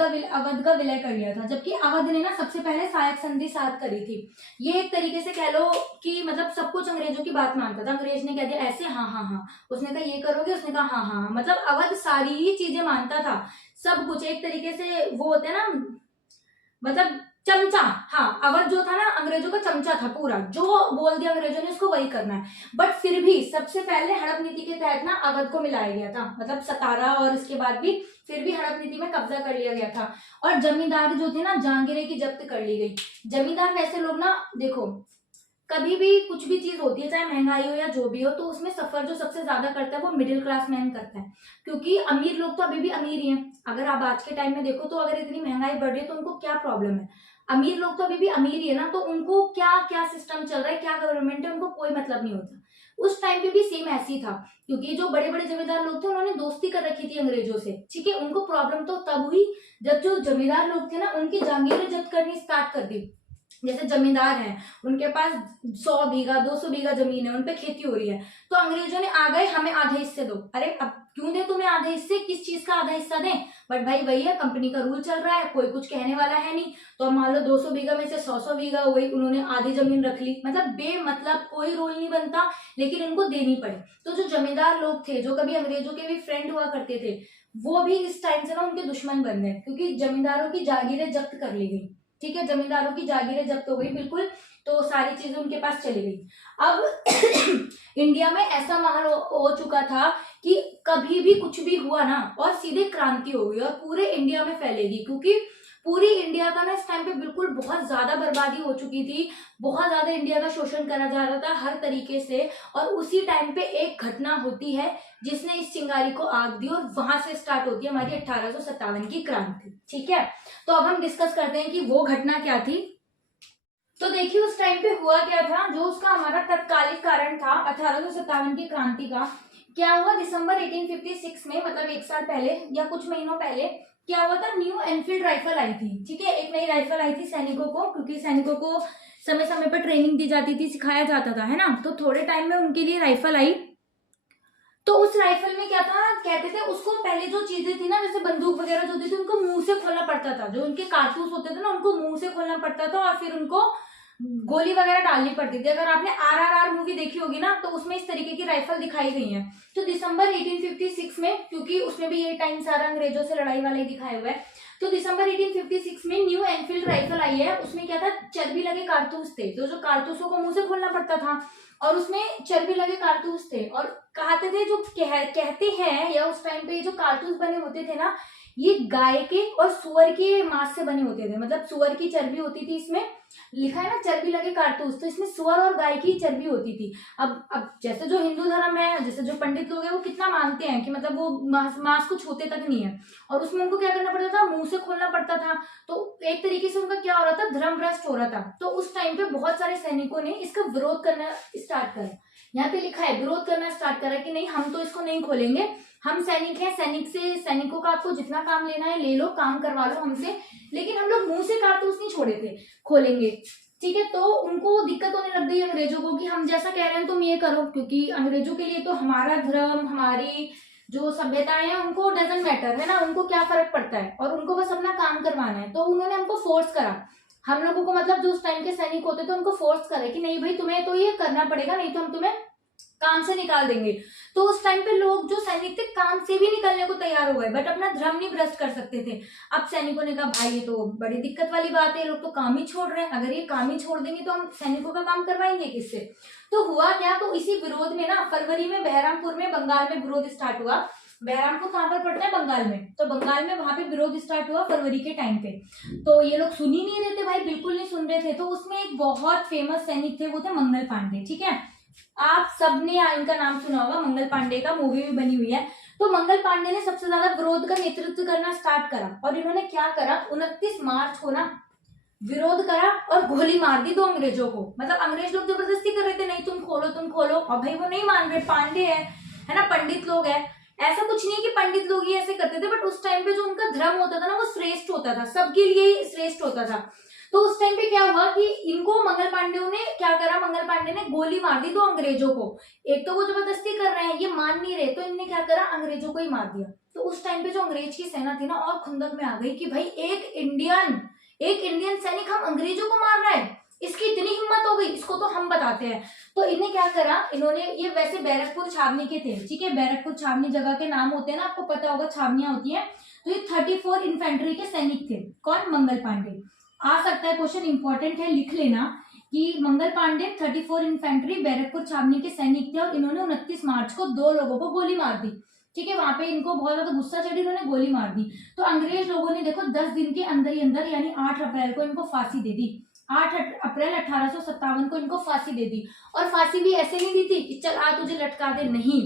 का विलय कर लिया था, जबकि अवध ने ना सबसे पहले सहायक संधि साध करी थी। ये एक तरीके से कह लो कि मतलब सब कुछ अंग्रेजों की बात मानता था। अंग्रेज ने कह दिया ऐसे, हाँ हाँ हाँ, उसने कहा ये करोगे, उसने कहा हाँ हाँ, मतलब अवध सारी ही चीजें मानता था, सब कुछ एक तरीके से। वो होते हैं ना, मतलब चमचा, हाँ, अवध जो था ना अंग्रेजों का चमचा था, पूरा जो बोल दिया अंग्रेजों ने उसको वही करना है। बट फिर भी सबसे पहले हड़प नीति के तहत ना अवध को मिलाया गया था, मतलब 17 और इसके बाद भी फिर भी हड़प नीति में कब्जा कर लिया गया था। और जमींदार जो थे ना, जागीरें की जब्त कर ली गई। जमींदार वैसे लोग ना, देखो कभी भी कुछ भी चीज होती है, चाहे महंगाई हो या जो भी हो, तो उसमें सफर जो सबसे ज्यादा करता है वो मिडिल क्लास मैन करता है, क्योंकि अमीर लोग तो अभी भी अमीर ही हैं। अगर आप आज के टाइम में देखो तो अगर इतनी महंगाई बढ़ रही है तो उनको क्या प्रॉब्लम है? अमीर लोग तो अभी भी अमीर ही है ना, तो उनको क्या क्या सिस्टम चल रहा है, क्या गवर्नमेंट है, उनको कोई मतलब नहीं होता। उस टाइम पे भी सेम ऐसी था, क्योंकि जो बड़े बड़े जमींदार लोग थे उन्होंने दोस्ती कर रखी थी अंग्रेजों से, ठीक है। उनको प्रॉब्लम तो तब हुई जब जो जमींदार लोग थे ना, उनकी जागीरें जब्त करनी स्टार्ट कर दी। जैसे जमींदार हैं, उनके पास 100 बीघा 200 बीघा जमीन है, उनपे खेती हो रही है, तो अंग्रेजों ने आ गए, हमें आधे हिस्से दो। अरे अब क्यों दे तुम्हें आधे हिस्से, किस चीज का आधा हिस्सा दें? बट भाई वही है, कंपनी का रूल चल रहा है, कोई कुछ कहने वाला है नहीं। तो अब मान लो 200 बीघा में से 100 बीघा हो गई, उन्होंने आधी जमीन रख ली, मतलब बेमतलब कोई रूल नहीं बनता, लेकिन उनको देनी पड़े। तो जो जमींदार लोग थे, जो कभी अंग्रेजों के भी फ्रेंड हुआ करते थे, वो भी इस टाइम से ना उनके दुश्मन बन गए, क्योंकि जमींदारों की जागीरें जब्त कर ली गई, ठीक है। जमींदारों की जागीरें जब्त हो गई बिल्कुल, तो सारी चीजें उनके पास चली गई। अब इंडिया में ऐसा माहौल हो चुका था कि कभी भी कुछ भी हुआ ना और सीधे क्रांति हो गई और पूरे इंडिया में फैलेगी, क्योंकि पूरी इंडिया का ना इस टाइम पे बिल्कुल बहुत ज्यादा बर्बादी हो चुकी थी, बहुत ज्यादा इंडिया का शोषण करा जा रहा था हर तरीके से। और उसी टाइम पे एक घटना होती है जिसने इस चिंगारी को आग दी, और वहां से स्टार्ट होती है हमारी 1857 की क्रांति, ठीक है। तो अब हम डिस्कस करते हैं कि वो घटना क्या थी। तो देखिए उस टाइम पे हुआ क्या था, जो उसका हमारा तत्कालिक कारण था 1857 की क्रांति का। क्या हुआ, दिसंबर 1856 में, मतलब एक साल पहले या कुछ महीनों पहले, क्या हुआ था, न्यू एनफील्ड राइफल आई थी, ठीक है। एक नई राइफल आई थी सैनिकों को, क्योंकि सैनिकों को समय समय पर ट्रेनिंग दी जाती थी, सिखाया जाता था, है ना। तो थोड़े टाइम में उनके लिए राइफल आई। तो उस राइफल में क्या था, कहते थे उसको, पहले जो चीजें थी ना, जैसे बंदूक वगैरह जो होती थी, उनको मुंह से खोलना पड़ता था। जो उनके कारतूस होते थे ना, उनको मुंह से खोलना पड़ता था, और फिर उनको गोली वगैरह डालनी पड़ती थी। अगर आपने RRR मूवी देखी होगी ना, तो उसमें इस तरीके की राइफल दिखाई गई है। तो दिसंबर 1856 में, क्योंकि उसमें भी ये टाइम सारा अंग्रेजों से लड़ाई वाला ही दिखाया हुआ है, तो दिसंबर 1856 में न्यू एनफील्ड राइफल आई है। उसमें क्या था, चर्बी लगे कारतूस थे, तो जो कारतूसों को मुंह से खोलना पड़ता था, और उसमें चर्बी लगे कारतूस थे। और कहते थे, जो कहते हैं, या उस टाइम पे जो कारतूस बने होते थे ना, ये गाय के और सुअर के मांस से बने होते थे, मतलब सुअर की चर्बी होती थी इसमें, लिखा है ना चर्बी लगे कारतूस, तो इसमें सुअर और गाय की चर्बी होती थी। अब जैसे जो हिंदू धर्म है, जैसे जो पंडित लोग हैं, वो कितना मानते हैं कि मतलब वो मांस को छूते तक नहीं है, और उसमें उनको क्या करना पड़ता था, मुंह से खोलना पड़ता था। तो एक तरीके से उनका क्या हो रहा था, धर्म भ्रष्ट हो रहा था। तो उस टाइम पे बहुत सारे सैनिकों ने इसका विरोध करना स्टार्ट करा। यहाँ पे लिखा है विरोध करना स्टार्ट करा कि नहीं, हम तो इसको नहीं खोलेंगे, हम सैनिक हैं, सैनिकों का आपको जितना काम लेना है ले लो, काम करवा लो हमसे, लेकिन हम लोग मुंह से कारतूस नहीं छोड़े थे, खोलेंगे, ठीक है। तो उनको दिक्कत होने लग गई अंग्रेजों को कि हम जैसा कह रहे हैं तुम ये करो, क्योंकि अंग्रेजों के लिए तो हमारा धर्म, हमारी जो सभ्यताएं हैं, उनको डजंट मैटर, है ना, उनको क्या फर्क पड़ता है, और उनको बस अपना काम करवाना है। तो उन्होंने हमको फोर्स करा, हम लोगों को, मतलब जो उस टाइम के सैनिक होते थे उनको फोर्स करे कि नहीं भाई तुम्हें तो ये करना पड़ेगा, नहीं तो हम तुम्हें काम से निकाल देंगे। तो उस टाइम पे लोग जो सैनिक थे काम से भी निकलने को तैयार हो गए, बट अपना धर्म नहीं भ्रष्ट कर सकते थे। अब सैनिकों ने कहा भाई ये तो बड़ी दिक्कत वाली बात है, लोग तो काम ही छोड़ रहे हैं, अगर ये काम ही छोड़ देंगे तो हम सैनिकों का काम करवाएंगे किससे। तो हुआ क्या, तो इसी विरोध में ना फरवरी में बहरामपुर में बंगाल में विरोध स्टार्ट हुआ। बहरामपुर कहाँ पर पड़ता है, बंगाल में, तो बंगाल में वहां पे विरोध स्टार्ट हुआ फरवरी के टाइम पे। तो ये लोग सुन ही नहीं रहे थे भाई, बिल्कुल नहीं सुन रहे थे। तो उसमें एक बहुत फेमस सैनिक थे, वो थे मंगल पांडे, ठीक है। आप सबने इनका नाम सुना होगा, मंगल पांडे का मूवी भी बनी हुई है। तो मंगल पांडे ने सबसे ज्यादा विरोध का नेतृत्व करना स्टार्ट करा, और इन्होंने क्या करा, 29 मार्च को ना विरोध करा और गोली मार दी दो अंग्रेजों को। मतलब अंग्रेज लोग जबरदस्ती कर रहे थे, नहीं तुम खोलो तुम खोलो, और भाई वो नहीं मान रहे, पांडे है ना, पंडित लोग है। ऐसा कुछ नहीं है कि पंडित लोग ही ऐसे करते थे, बट उस टाइम पे जो उनका धर्म होता था ना, वो श्रेष्ठ होता था, सबके लिए ही श्रेष्ठ होता था। तो उस टाइम पे क्या हुआ कि इनको मंगल पांडे ने क्या करा, मंगल पांडे ने गोली मार दी दो अंग्रेजों को। एक तो वो जबरदस्ती कर रहे हैं, ये मान नहीं रहे, तो इनने क्या करा, अंग्रेजों को ही मार दिया। तो उस टाइम पे जो अंग्रेज की सेना थी ना, और खुंदक में आ गई कि भाई एक इंडियन सैनिक हम अंग्रेजों को मार रहा है, इसकी इतनी हिम्मत हो गई, इसको तो हम बताते हैं। तो इन्हें क्या करा, इन्होंने, ये वैसे बैरकपुर छावनी के थे, ठीक है, बैरकपुर छावनी जगह के नाम होते हैं ना, आपको पता होगा छावनियां होती है। तो ये 34 इन्फेंट्री के सैनिक थे। कौन, मंगल पांडे। आ सकता है क्वेश्चन, इंपॉर्टेंट है, लिख लेना कि मंगल पांडे 34 इन्फेंट्री बैरकपुर छावनी के सैनिक थे, और इन्होंने 29 मार्च को दो लोगों को गोली मार दी। ठीक है, वहां पे इनको बहुत ज्यादा गुस्सा चढ़ी, इन्होंने गोली मार दी। तो अंग्रेज लोगों ने देखो 10 दिन के अंदर ही अंदर यानी 8 अप्रैल को इनको फांसी दे दी। 8 अप्रैल 1857 को इनको फांसी दे दी। और फांसी भी ऐसे नहीं दी थी कि चल आ तुझे लटका दे, नहीं,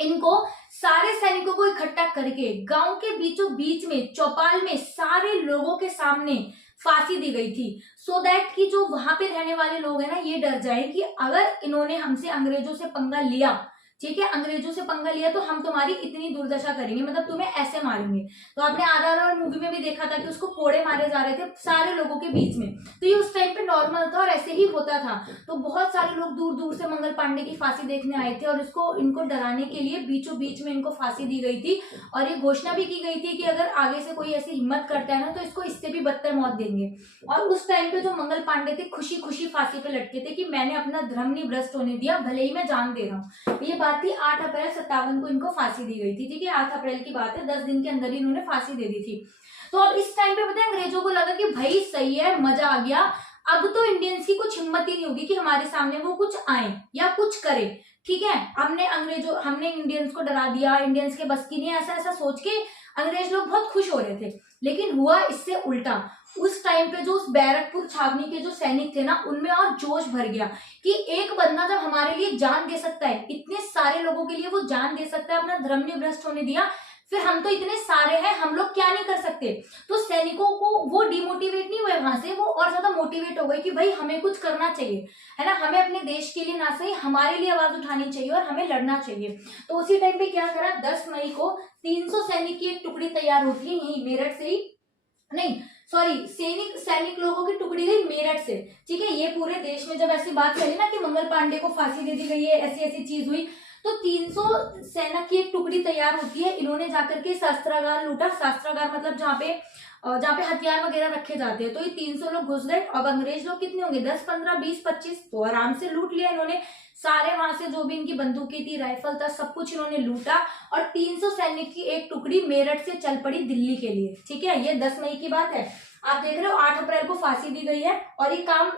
इनको सारे सैनिकों को इकट्ठा करके गांव के बीचों बीच में चौपाल में सारे लोगों के सामने फांसी दी गई थी, सो दैट कि जो वहां पे रहने वाले लोग हैं ना ये डर जाए कि अगर इन्होंने हमसे अंग्रेजों से पंगा लिया, ठीक है, अंग्रेजों से पंगा लिया तो हम तुम्हारी इतनी दुर्दशा करेंगे, मतलब तुम्हें ऐसे मारेंगे। तो आपने आरआरआर मूवी में भी देखा था कि उसको कोड़े मारे जा रहे थे सारे लोगों के बीच में। तो ये उस टाइम पे नॉर्मल था और ऐसे ही होता था। तो बहुत सारे लोग दूर दूर से मंगल पांडे की फांसी देखने आए थे और इसको इनको डराने के लिए बीचों बीच में इनको फांसी दी गई थी। और ये घोषणा भी की गई थी कि अगर आगे से कोई ऐसी हिम्मत करता है ना तो इसको इससे भी बदतर मौत देंगे। और उस टाइम पे जो मंगल पांडे थे खुशी खुशी फांसी पे लटके थे कि मैंने अपना धर्म नहीं भ्रष्ट होने दिया, भले ही मैं जान दे रहा हूँ। ये बात थी 8 अप्रैल 57 को इनको फांसी दी गई थी, ठीक है, 8 अप्रैल की बात है, 10 दिन के अंदर ही इन्होंने फांसी दे दी थी। तो अब इस टाइम पे पता है अंग्रेजों को लगा कि भाई सही है, मजा आ गया, अब तो इंडियंस की कुछ हिम्मत ही नहीं होगी कि हमारे सामने वो कुछ आए या कुछ करे, ठीक है, हमने इंडियंस को डरा दिया, इंडियंस के बस की नहीं, ऐसा ऐसा सोच के अंग्रेज लोग बहुत खुश हो रहे थे। लेकिन हुआ इससे उल्टा। उस टाइम पे जो उस बैरकपुर छावनी के जो सैनिक थे ना उनमें और जोश भर गया कि एक बंदा जब हमारे लिए जान दे सकता है, इतने सारे लोगों के लिए वो जान दे सकता है, अपना धर्म नहीं भ्रष्ट होने दिया, फिर हम तो इतने सारे हैं, हम लोग क्या नहीं कर सकते। तो सैनिकों को वो डिमोटिवेट नहीं हुए वहां से, वो और ज्यादा मोटिवेट हो गए कि भाई हमें कुछ करना चाहिए, है ना, हमें अपने देश के लिए ना सही हमारे लिए आवाज उठानी चाहिए और हमें लड़ना चाहिए। तो उसी टाइम पे क्या करा, 10 मई को 300 सैनिक की एक टुकड़ी तैयार होती है यही मेरठ से ही, नहीं सॉरी, सैनिक लोगों की टुकड़ी गई मेरठ से, ठीक है। ये पूरे देश में जब ऐसी बात चली ना कि मंगल पांडे को फांसी दे दी गई है, ऐसी ऐसी चीज हुई, तो 300 सेना की एक टुकड़ी तैयार होती है। इन्होंने जाकर के शस्त्रागार लूटा, शस्त्रागार मतलब जहाँ पे हथियार वगैरह रखे जाते हैं। तो ये 300 लोग घुस गए। अब अंग्रेज लोग कितने होंगे, 10 15 20 25, तो आराम से लूट लिया इन्होंने सारे, वहां से जो भी इनकी बंदूकें थी, राइफल था, सब कुछ इन्होंने लूटा। और 300 सैनिक की एक टुकड़ी मेरठ से चल पड़ी दिल्ली के लिए, ठीक है। ये 10 मई की बात है, आप देख रहे हो 8 अप्रैल को फांसी दी गई है और ये काम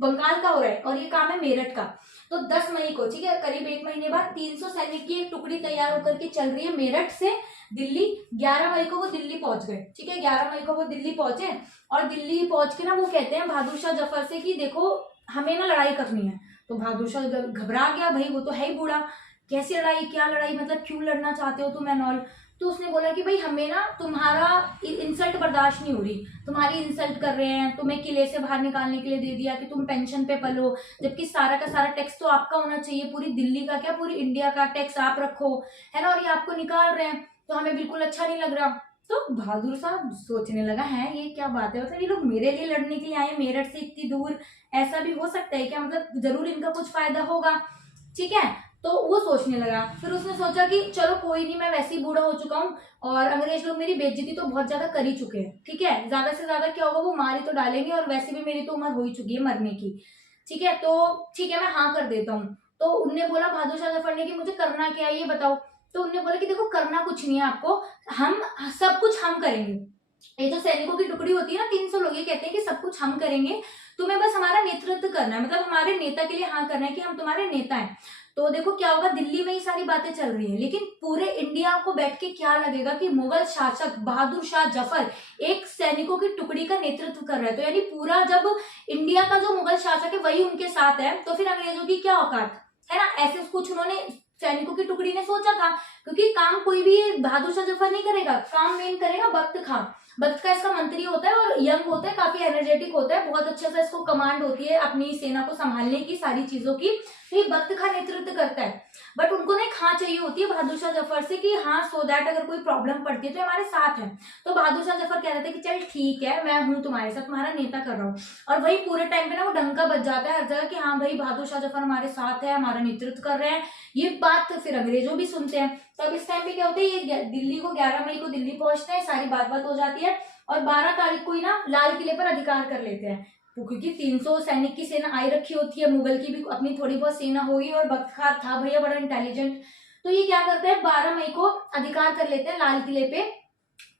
बंगाल का हो रहा है और ये काम है मेरठ का। तो 10 मई को, ठीक है, करीब 1 महीने बाद 300 सैनिक की एक टुकड़ी तैयार होकर के चल रही है मेरठ से दिल्ली। 11 मई को वो दिल्ली पहुंच गए, ठीक है, 11 मई को वो दिल्ली पहुंचे। और दिल्ली पहुंच के ना वो कहते हैं बहादुर शाह जफर से कि देखो हमें ना लड़ाई करनी है। तो बहादुर शाह घबरा गया, भाई वो तो है ही बूढ़ा, कैसी लड़ाई, क्या लड़ाई, मतलब क्यों लड़ना चाहते हो तुम एंड ऑल। तो उसने बोला कि भाई हमें ना तुम्हारा इंसल्ट बर्दाश्त नहीं हो रही, तुम्हारी इंसल्ट कर रहे हैं, तुम्हें किले से बाहर निकालने के लिए दे दिया कि तुम पेंशन पे पलो, जबकि सारा का सारा टैक्स तो आपका होना चाहिए, पूरी दिल्ली का क्या पूरी इंडिया का टैक्स आप रखो, है ना, और ये आपको निकाल रहे हैं, तो हमें बिल्कुल अच्छा नहीं लग रहा। तो बहादुर साहब सोचने लगा है ये क्या बात है, मतलब ये लोग मेरे लिए लड़ने के लिए आए मेरठ से इतनी दूर, ऐसा भी हो सकता है क्या, मतलब जरूर इनका कुछ फायदा होगा, ठीक है। तो वो सोचने लगा। फिर उसने सोचा कि चलो कोई नहीं, मैं वैसे ही बूढ़ा हो चुका हूँ और अंग्रेज लोग मेरी बेइज्जती तो बहुत ज्यादा कर ही चुके हैं, ठीक है, ज्यादा से ज्यादा क्या होगा वो मार ही तो डालेंगे, और वैसे भी मेरी तो उम्र हो ही चुकी है मरने की, ठीक है, तो ठीक है मैं हाँ कर देता हूँ। तो उनने बोला बहादुर शाह जफर ने कि मुझे करना क्या है ये बताओ। तो उनने बोला कि देखो करना कुछ नहीं है आपको, हम सब कुछ हम करेंगे। ये जो सैनिकों की टुकड़ी होती है ना 300 लोग, ये कहते हैं कि सब कुछ हम करेंगे, तुम्हें बस हमारा नेतृत्व करना है, मतलब हमारे नेता के लिए हाँ करना है कि हम तुम्हारे नेता हैं। तो देखो क्या होगा, दिल्ली में ही सारी बातें चल रही है, लेकिन पूरे इंडिया को बैठ के क्या लगेगा कि मुगल शासक बहादुर शाह जफर एक सैनिकों की टुकड़ी का नेतृत्व कर रहा है। तो यानी पूरा जब इंडिया का जो मुगल शासक है वही उनके साथ है, तो फिर अंग्रेजों की क्या औकात, है ना, ऐसे कुछ उन्होंने सैनिकों की टुकड़ी ने सोचा था। क्योंकि काम कोई भी बहादुर शाह जफर नहीं करेगा, काम मेन करेगा बख्त खां। बख्त का इसका मंत्री होता है और यंग होता है, काफी एनर्जेटिक होता है, बहुत अच्छे से इसको कमांड होती है अपनी सेना को संभालने की, सारी चीजों की। तो ये बख्त खां नेतृत्व करता है, बट उनको ना एक हाँ चाहिए होती है बहादुर शाह जफर से कि हाँ सो दैट अगर कोई प्रॉब्लम पड़ती है तो हमारे साथ है। तो बहादुर शाह जफर कह रहे थे कि चल ठीक है मैं हूँ तुम्हारे साथ, तुम्हारा नेता कर रहा हूँ। और वही पूरे टाइम पे ना वो डंका बज जाता है हर जगह कि हाँ भाई बहादुर शाह जफर हमारे साथ है, हमारा नेतृत्व कर रहे हैं। ये बात फिर अंग्रेजों भी सुनते हैं। तो अब इस टाइम पे क्या होता है, ये दिल्ली को 11 मई को दिल्ली पहुंचते हैं, सारी बात हो जाती है और 12 तारीख को ही ना लाल किले पर अधिकार कर लेते हैं। तो क्योंकि 300 सैनिक की सेना आई रखी होती है, मुगल की भी अपनी थोड़ी बहुत सेना होगी और बख्त खां था भैया बड़ा इंटेलिजेंट। तो ये क्या करते हैं 12 मई को अधिकार कर लेते हैं लाल किले पे।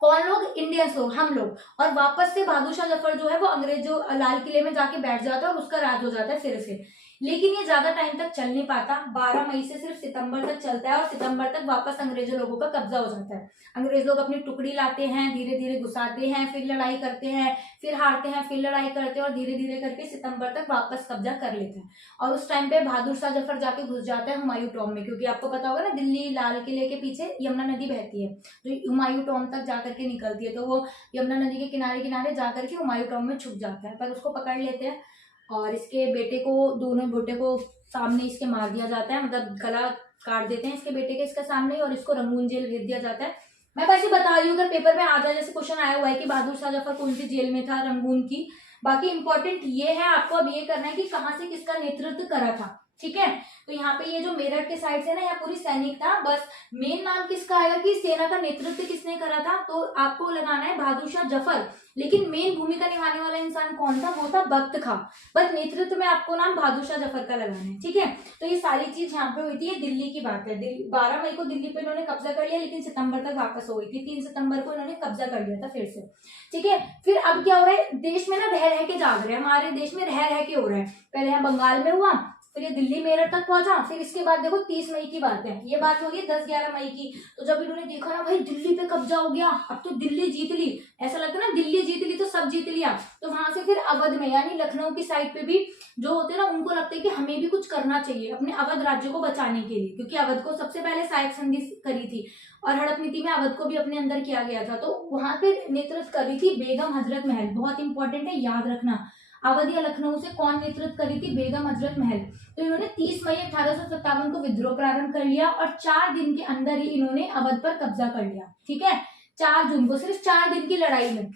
कौन लोग, इंडियंस लोग, हम लोग। और वापस से बहादुर शाह जफर जो है वो अंग्रेजों लाल किले में जाके बैठ जाता है और उसका राज हो जाता है फिर से। लेकिन ये ज्यादा टाइम तक चल नहीं पाता। 12 मई से सिर्फ सितंबर तक चलता है और सितंबर तक वापस अंग्रेजों लोगों का कब्जा हो जाता है। अंग्रेज लोग अपनी टुकड़ी लाते हैं, धीरे धीरे घुसाते हैं, फिर लड़ाई करते हैं, फिर हारते हैं, फिर लड़ाई करते हैं और धीरे धीरे करके सितंबर तक वापस कब्जा कर लेते हैं। और उस टाइम पे बहादुर शाह जफर जाके घुस जाता है हुमायूं टॉम में, क्योंकि आपको पता होगा ना दिल्ली लाल किले के पीछे यमुना नदी बहती है जो हुमायूं टॉम तक जाकर के निकलती है। तो वो यमुना नदी के किनारे किनारे जाकर के हुमायूं टॉम में छुप जाता है, पर उसको पकड़ लेते हैं और इसके बेटे को, दोनों बेटे को सामने इसके मार दिया जाता है, मतलब गला काट देते हैं इसके बेटे के इसके सामने ही, और इसको रंगून जेल भेज दिया जाता है। मैं बस ये बता रही हूँ, अगर पेपर में आ जाए, जैसे क्वेश्चन आया हुआ है कि बहादुर शाह जफर कौन सी जेल में था, रंगून की। बाकी इंपॉर्टेंट ये है, आपको अब ये करना है कि कहाँ से किसका नेतृत्व करा था, ठीक है। तो यहाँ पे ये जो मेरठ के साइड से ना, यहाँ पूरी सैनिक था, बस मेन नाम किसका आएगा कि सेना का नेतृत्व किसने करा था, तो आपको लगाना है बहादुर शाह जफर। लेकिन मेन भूमिका निभाने वाला इंसान कौन था, वो था बख्त खां, बस नेतृत्व में आपको नाम बहादुर शाह जफर का लगाना है, ठीक है। तो ये सारी चीज यहाँ पे हुई थी, ये दिल्ली की बात है। 12 मई को दिल्ली पे इन्होंने कब्जा कर लिया, लेकिन सितंबर तक वापस हो गई थी। 3 सितंबर को इन्होंने कब्जा कर लिया था फिर से, ठीक है। फिर अब क्या हो रहा है, देश में ना रह रह के जाग रहे हैं, हमारे देश में रह रह के हो रहा है। पहले यहाँ बंगाल में हुआ, फिर ये दिल्ली मेरठ तक पहुंचा, फिर इसके बाद देखो 30 मई की बात है, ये बात होगी 10-11 मई की। तो जब इन्होंने देखा ना भाई दिल्ली पे कब्जा हो गया, अब तो दिल्ली जीत ली, ऐसा लगता है ना दिल्ली जीत ली तो सब जीत लिया। तो वहां से फिर अवध में यानी लखनऊ की साइड पे भी जो होते हैं ना, उनको लगता है कि हमें भी कुछ करना चाहिए अपने अवध राज्य को बचाने के लिए, क्योंकि अवध को सबसे पहले सहायक संधि करी थी और हड़प नीति में अवध को भी अपने अंदर किया गया था। तो वहां पे नेतृत्व करी थी बेगम हजरत महल, बहुत इंपॉर्टेंट है, याद रखना। अवध या लखनऊ से कौन नेतृत्व करी थी, बेगम हजरत महल। तो इन्होंने 30 मई 1857 को विद्रोह प्रारंभ कर लिया और 4 दिन के अंदर ही इन्होंने अवध पर कब्जा कर लिया, ठीक है। 4 जून को, सिर्फ 4 दिन की लड़ाई में।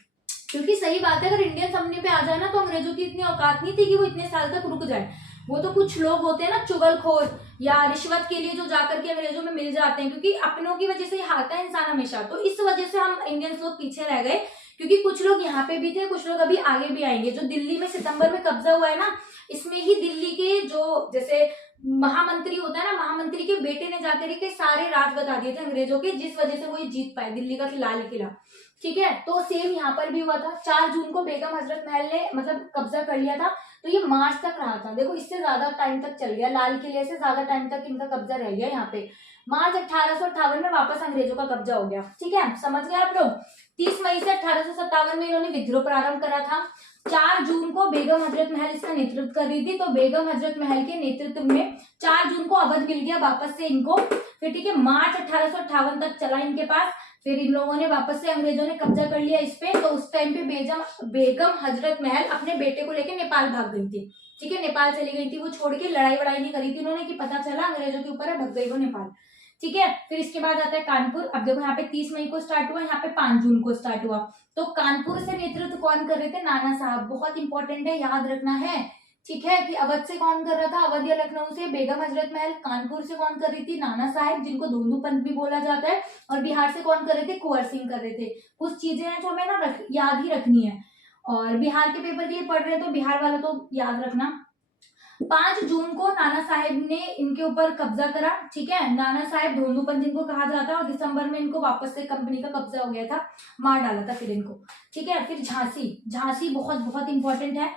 क्योंकि सही बात है, अगर इंडियन सामने पे आ जाए ना, तो अंग्रेजों की इतनी औकात नहीं थी कि वो इतने साल तक रुक जाए। वो तो कुछ लोग होते हैं ना चुगलखोर या रिश्वत के लिए जो जाकर के अंग्रेजों में मिल जाते हैं, क्योंकि अपनों की वजह से हारता है इंसान हमेशा। तो इस वजह से हम इंडियंस लोग पीछे रह गए, क्योंकि कुछ लोग यहाँ पे भी थे, कुछ लोग अभी आगे भी आएंगे। जो दिल्ली में सितंबर में कब्जा हुआ है ना, इसमें ही दिल्ली के जो जैसे महामंत्री होता है ना, महामंत्री के बेटे ने जाकर के सारे राज बता दिए थे अंग्रेजों के, जिस वजह से वो ये जीत पाए दिल्ली का लाल किला, ठीक है। तो सेम यहाँ पर भी हुआ था। 4 जून को बेगम हजरत महल ने मतलब कब्जा कर लिया था, तो ये मार्च तक रहा था। देखो इससे ज्यादा टाइम तक चल गया, लाल किले से ज्यादा टाइम तक इनका कब्जा रह गया यहाँ पे। मार्च 1858 में वापस अंग्रेजों का कब्जा हो गया, ठीक है, समझ गए आप लोग। 30 मई से 1857 में इन्होंने विद्रोह प्रारंभ करा था। 4 जून को बेगम हजरत महल इसका नेतृत्व कर रही थी, तो बेगम हजरत महल के नेतृत्व में 4 जून को अवध मिल गया वापस से इनको, फिर ठीक है। मार्च 1858 तक चला इनके पास, फिर इन लोगों ने वापस से अंग्रेजों ने कब्जा कर लिया इस पे। तो उस टाइम पे बेगम हजरत महल अपने बेटे को लेकर नेपाल भाग गई थी, ठीक है, नेपाल चली गई थी वो, छोड़ के लड़ाई वड़ाई नहीं करी थी उन्होंने कि पता चला अंग्रेजों के ऊपर है, भग गई वो नेपाल, ठीक है। फिर इसके बाद आता है कानपुर। अब देखो यहाँ पे 30 मई को स्टार्ट हुआ, यहाँ पे 5 जून को स्टार्ट हुआ। तो कानपुर से नेतृत्व कौन कर रहे थे, नाना साहब, बहुत इंपॉर्टेंट है, याद रखना है, ठीक है। कि अवध से कौन कर रहा था, अवध या लखनऊ से बेगम हजरत महल। कानपुर से कौन कर रही थी, नाना साहेब, जिनको दोनों पंथ भी बोला जाता है। और बिहार से कौन कर रहे थे, कुंवर सिंह कर रहे थे। कुछ चीजें हैं जो हमें ना याद ही रखनी है, और बिहार के पेपर के लिए पढ़ रहे हैं तो बिहार वाला तो याद रखना। 5 जून को नाना साहेब ने इनके ऊपर कब्जा करा, ठीक है। नाना साहेब धोंदूपंथ जिनको कहा जाता है, और दिसंबर में इनको वापस से कंपनी का कब्जा हो गया था, मार डाला था फिर इनको, ठीक है। फिर झांसी, झांसी बहुत बहुत इंपॉर्टेंट है,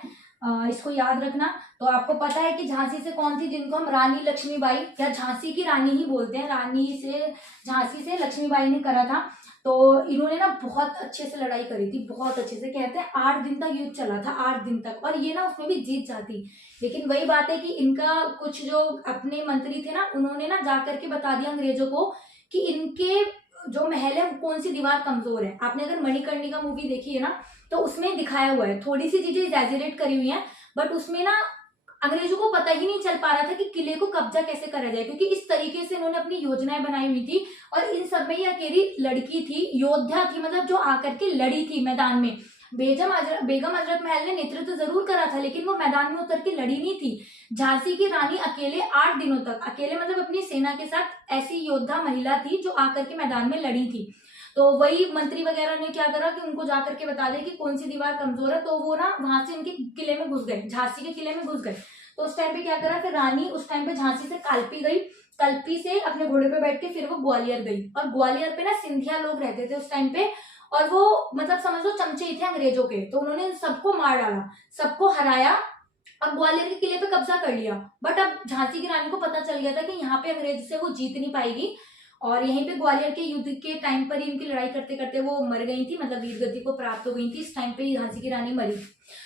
इसको याद रखना। तो आपको पता है कि झांसी से कौन थी, जिनको हम रानी लक्ष्मीबाई या झांसी की रानी ही बोलते हैं, रानी से झांसी से लक्ष्मीबाई ने करा था। तो इन्होंने ना बहुत अच्छे से लड़ाई करी थी, बहुत अच्छे से, कहते हैं 8 दिन तक युद्ध चला था, 8 दिन तक, और ये ना उसमें भी जीत जाती। लेकिन वही बात है कि इनका कुछ जो अपने मंत्री थे ना, उन्होंने ना जाकर के बता दिया अंग्रेजों को कि इनके जो महल है वो कौन सी दीवार कमजोर है। आपने अगर मणिकर्णिका मूवी देखी है ना, तो उसमें दिखाया हुआ है, थोड़ी सी चीजें एग्जैजरेट करी हुई है, बट उसमें ना अंग्रेजों को पता ही नहीं चल पा रहा था कि किले को कब्जा कैसे करा जाए, क्योंकि इस तरीके से इन्होंने अपनी योजनाएं बनाई हुई थी। और इन सब में ये अकेली लड़की थी, योद्धा थी, मतलब जो आकर के लड़ी थी मैदान में। बेगम हजरत महल ने नेतृत्व जरूर करा था, लेकिन वो मैदान में उतर के लड़ी नहीं थी। झांसी की रानी अकेले 8 दिनों तक, अकेले मतलब अपनी सेना के साथ, ऐसी योद्धा महिला थी जो आकर के मैदान में लड़ी थी। तो वही मंत्री वगैरह ने क्या करा कि उनको जाकर के बता दे कि कौन सी दीवार कमजोर है, तो वो ना वहां से इनके किले में घुस गए, झांसी के किले में घुस गए। तो उस टाइम पे क्या करा, फिर रानी उस टाइम पे झांसी से कालपी गई, कल्पी से अपने घोड़े पे बैठ के फिर वो ग्वालियर गई। और ग्वालियर पे ना सिंधिया लोग रहते थे उस टाइम पे, और वो मतलब समझ लो चमचे ही थे अंग्रेजों के। तो उन्होंने सबको मार डाला, सबको हराया, अब ग्वालियर के किले पे कब्जा कर लिया, बट अब झांसी की रानी को पता चल गया था कि यहाँ पे अंग्रेज से वो जीत नहीं पाएगी, और यहीं पे ग्वालियर के युद्ध के टाइम पर ही उनकी लड़ाई करते करते वो मर गई थी, मतलब वीर गति को प्राप्त हो गई थी। इस टाइम पे ही झांसी की रानी मरी।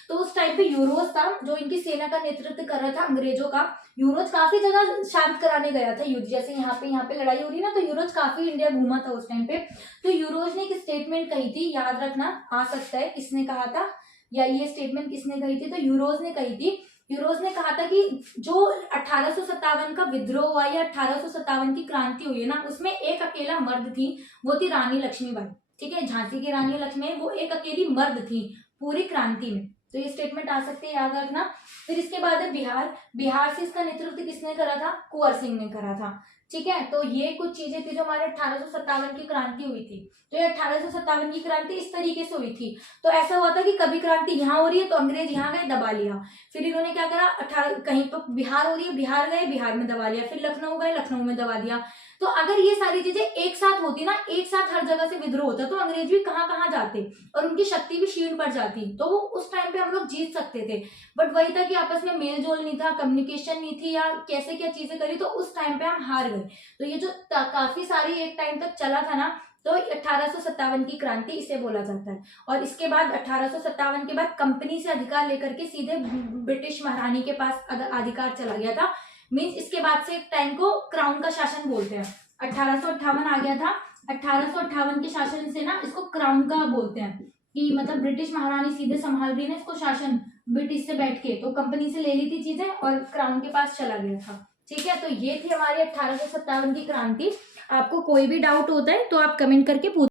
तो उस टाइम पे यूरोज था जो इनकी सेना का नेतृत्व कर रहा था अंग्रेजों का। यूरोज काफी जगह शांत कराने गया था युद्ध, जैसे यहाँ पे लड़ाई हो रही ना, तो यूरोज काफी इंडिया घूमा था उस टाइम पे। तो यूरोज ने एक स्टेटमेंट कही थी, याद रखना आ सकता है किसने कहा था या ये स्टेटमेंट किसने कही थी, तो यूरोज ने कही थी। यूरोज ने कहा था कि जो 1857 का विद्रोह हुआ या 1857 की क्रांति हुई है ना, उसमें एक अकेला मर्द थी, वो थी रानी लक्ष्मीबाई। ठीक है, झांसी की रानी लक्ष्मी, वो एक अकेली मर्द थी पूरी क्रांति में। तो ये स्टेटमेंट आ सकती है, याद रखना। फिर इसके बाद है बिहार। बिहार से इसका नेतृत्व किसने करा था? कुंवर सिंह ने करा था। ठीक है, तो ये कुछ चीजें थी जो हमारे 1857 की क्रांति हुई थी। तो ये 1857 की क्रांति इस तरीके से हुई थी। तो ऐसा हुआ था कि कभी क्रांति यहाँ हो रही है तो अंग्रेज यहाँ गए, दबा लिया। फिर इन्होंने क्या करा, कहीं पर बिहार हो रही है, बिहार गए, बिहार में दबा लिया। फिर लखनऊ गए, लखनऊ में दबा दिया। तो अगर ये सारी चीजें एक साथ होती ना, एक साथ हर जगह से विद्रोह होता, तो अंग्रेज भी कहाँ कहाँ जाते और उनकी शक्ति भी क्षीण पड़ जाती, तो वो उस टाइम पे हम लोग जीत सकते थे। बट वही था कि आपस में मेल जोल नहीं था, कम्युनिकेशन नहीं थी, या कैसे क्या चीजें करी, तो उस टाइम पे हम हार गए। तो ये जो काफी सारी एक टाइम तक चला था ना, तो 1857 की क्रांति इसे बोला जाता है। और इसके बाद 1857 के बाद कंपनी से अधिकार लेकर के सीधे ब्रिटिश महारानी के पास अधिकार चला गया था। मीन्स इसके बाद से एक टाइम को क्राउन का शासन बोलते हैं। 1858 आ गया था, 1858 के शासन से ना इसको क्राउन का बोलते हैं, कि मतलब ब्रिटिश महारानी सीधे संभाल रही है ना इसको शासन, ब्रिटिश से बैठ के, तो कंपनी से ले ली थी चीजें और क्राउन के पास चला गया था। ठीक है, तो ये थी हमारी 1857 की क्रांति। आपको कोई भी डाउट होता है तो आप कमेंट करके पूछ